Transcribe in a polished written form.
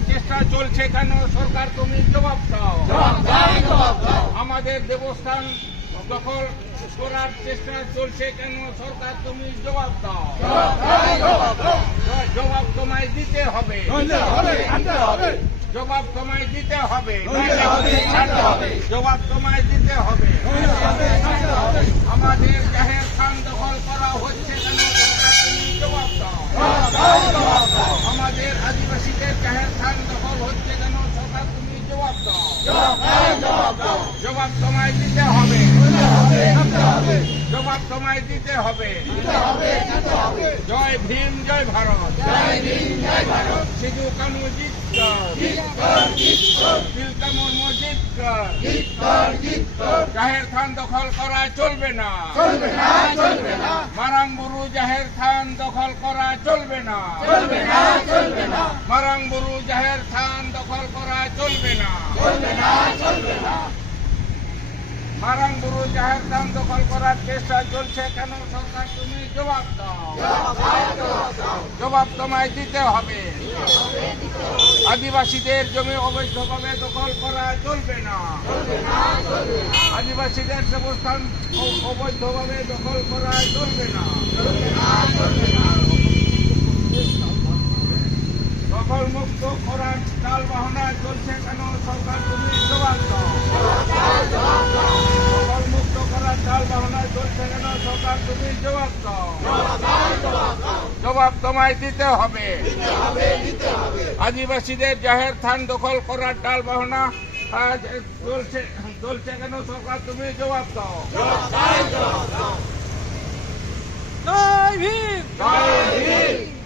করার চেষ্টা চলছে কেন সরকার, তুমি জবাব দাও। আমাদের দেবস্থান দখল করার চেষ্টা চলছে কেন সরকার, তুমি জবাব দাও। জবাব তোমায় দিতে হবে, জবাব তোমায় দিতে হবে, জবাব তোমায় দিতে হবে। আমাদের জাহের খান দখল করা হচ্ছে কেন সরকার, তুমি জবাব দাও। আমাদের আদিবাসীদের জাহের খান দখল হচ্ছে কেন সরকার, তুমি জবাব দাও। জবাব তোমায় দিতে হবে, জবাব তোমায় দিতে হবে। জয় ভীম, জয় ভারত। সিধু কানু জিত কর, তিলকা মুর্মু জিত কর। জাহের খান দখল করা চলবে না, মারাংবুরু জাহের খান দখল করা চলবে না, মারাংবুরু জাহের খান দখল করা চলবে না। মারাংবুরু জাহের খান দখল করার চেষ্টা চলছে কেন সরকার, তুমি জবাব দাও। জবাব তোমায় দিতে হবে। আদিবাসীদের জমি অবৈধভাবে দখল করা চলবে না, আদিবাসীদের দেবস্থান অবৈধভাবে দখল করা চলবে না। দখল মুক্ত করার চাল বাহানা চলছে কেন সরকার, তুমি জবাব দাও। দখল মুক্ত করার চাল বাহানা চলছে কেন সরকার, তুমি জবাব দাও। জবাব তোমায় দিতে হবে। আদিবাসীদের জাহের স্থান দখল করার টাল বাহানা চলছে কেন সরকার, তুমি জবাব দাও। জয় ভীম। জয় ভীম।